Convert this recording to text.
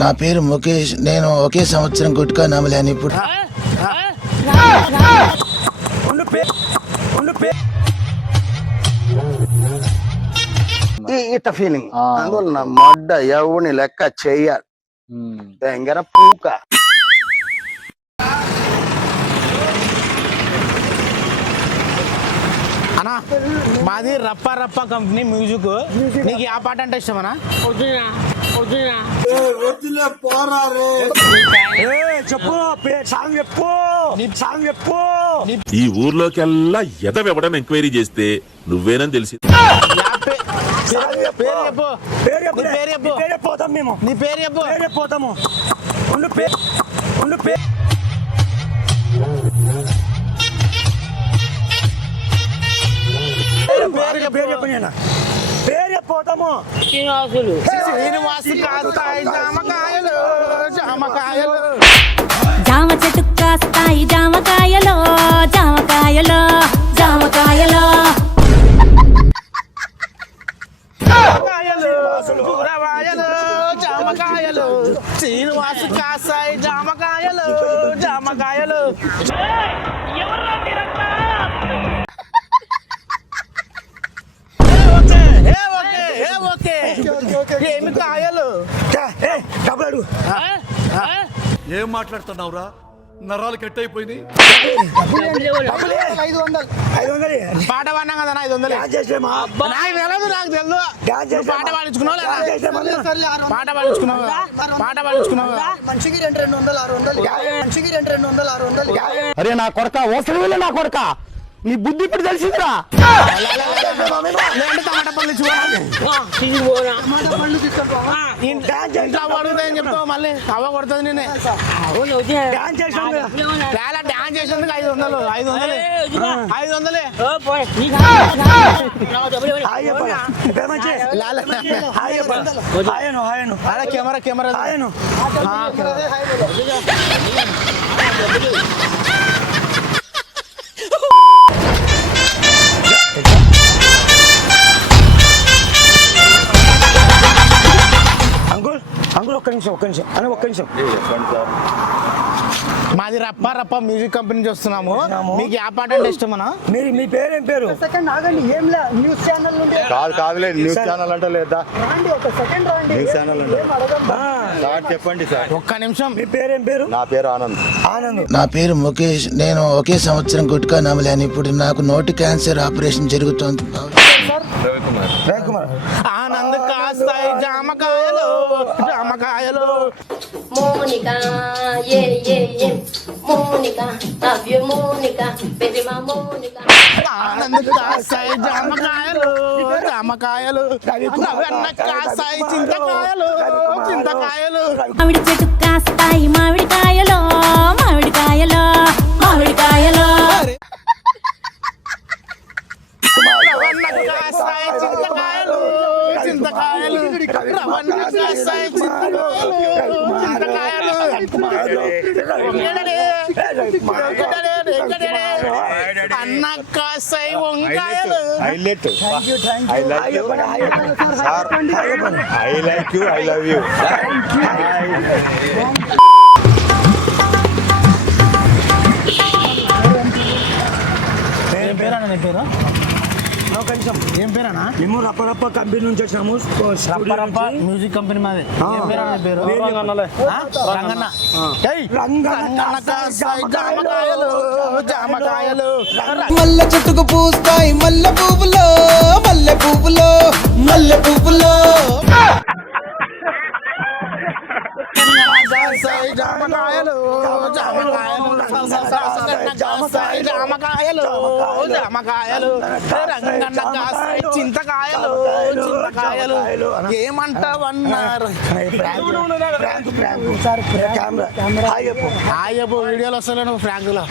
నా పేరు ముఖేష్. నేను ఒకే సంవత్సరం గుట్కా నమ్మలేను ఇప్పుడు. ఇట్ట ఫీలింగ్ అందువల్ల నా మొడ్డ ఎవరిని లెక్క చెయ్యాలి తెంగర పూక. అన్నా మాది రప్ప రప్ప కంపెనీ మ్యూజిక్. నీకు ఆ పాట అంటే ఇష్టమనా? ఈ ఊర్లోకెల్లా ఎదవెవడని ఎంక్వైరీ చేస్తే నువ్వేనని తెలిసి జామ చెట్టు కాస్తాయి జామకాయలో జామకాయలో జామకాయలో జామకాయలు శ్రీనివాసు కాసాయి జామకాయలు జామకాయలు. ఏమి కాయలు? ఏం మాట్లాడుతున్నావురా? నరాలు కట్ అయిపోయింది. పాట పాడినా కదా 500. నాకు తెలియదు, నాకు తెలుసు. పాట పాడించుకున్నావు లేదా? పాట పాడించుకున్నావు, పాట పాడించుకున్నావు. మనిషికి 200 600 మనిషికి 200 600. అరే నా కొడక ఓసలి వెళ్ళి నా కొడక నీ బుద్ధి ఇప్పుడు తెలిసిందిరా. టమాటా పళ్ళు ఇంట్లో పడుతుందని చెప్తావు, మళ్ళీ అవ్వ కొడుతుంది నేనే. డాన్స్ చేసినందుకు 500. 500 కెమెరా కెమెరా. ఒక్క నిమిషం అని ఒక్క నిమిషం. మాది రప్ప రప్ప మ్యూజిక్ కంపెనీ నుంచి వస్తున్నాము. మీకు ఏ పాట అంటే ఇష్టమనా? మీరు మీ పేరేం పేరు? సెకండ్ ఆగండి. ఏం లే, న్యూస్ ఛానల్ నుండి కాదులే, న్యూస్ ఛానల్ అంటే లేదా? రండి, ఒక సెకండ్ రండి. న్యూస్ ఛానల్ అంటే సార్ చెప్పండి సార్. ఒక్క నిమిషం. మీ పేరేం పేరు? నా పేరు ఆనంద్. నా పేరు ముఖేష్. నేను ఒకే సంవత్సరం గుట్కా నమ్మలేను ఇప్పుడు. నాకు నోటి క్యాన్సర్ ఆపరేషన్ జరుగుతోంది. రవికుమార్. ఆనంద్ కాస్తాయి జామకాయలు జామకాయలు. Monica, yeah. Monica, love you, Monica, baby, my Monica. Anand కాస్తాయి జామకాయలు జామకాయలు. రవన్న కాస్తాయి చింతకాయలు చింతకాయలు. మామిడి చెట్టు కాస్తాయి మామిడికాయలో మామిడికాయలో మామిడికాయలో. రవన్న కాస్తాయి చింతకాయలు చింతకాయలు. రవన్న కాస్తాయి చింతకాయలు చింతకాయలు. అన్న కాస్తాయి వంకాయలు. I like you, I love you. ఏం పేరన్నా నీ పేరు? ఏం పేరన్నా? మేము రప్పరప్ప కంపెనీ నుంచి వచ్చినాము. రప్పరప్ప మ్యూజిక్ కంపెనీ మాది. ఏం పేరన్నా నీ పేరు? రంగన్న. రంగన్న కాస్తాయి జామకాయలు జామకాయలు. మల్లె చెట్టుకు పూస్తాయి మల్లె పువ్వులో మల్లె పువ్వులో మల్లె పువ్వులో. జామకాయలు జామకాయలు జామకాయలు జామకాయలు. రంగన్న కాస్తాయి చింతకాయలు చింతకాయలు. ఏమంటావన్నారు? ఆయప్ప వీడియోలు వస్తలే నువ్వు ఫ్రాంకులో.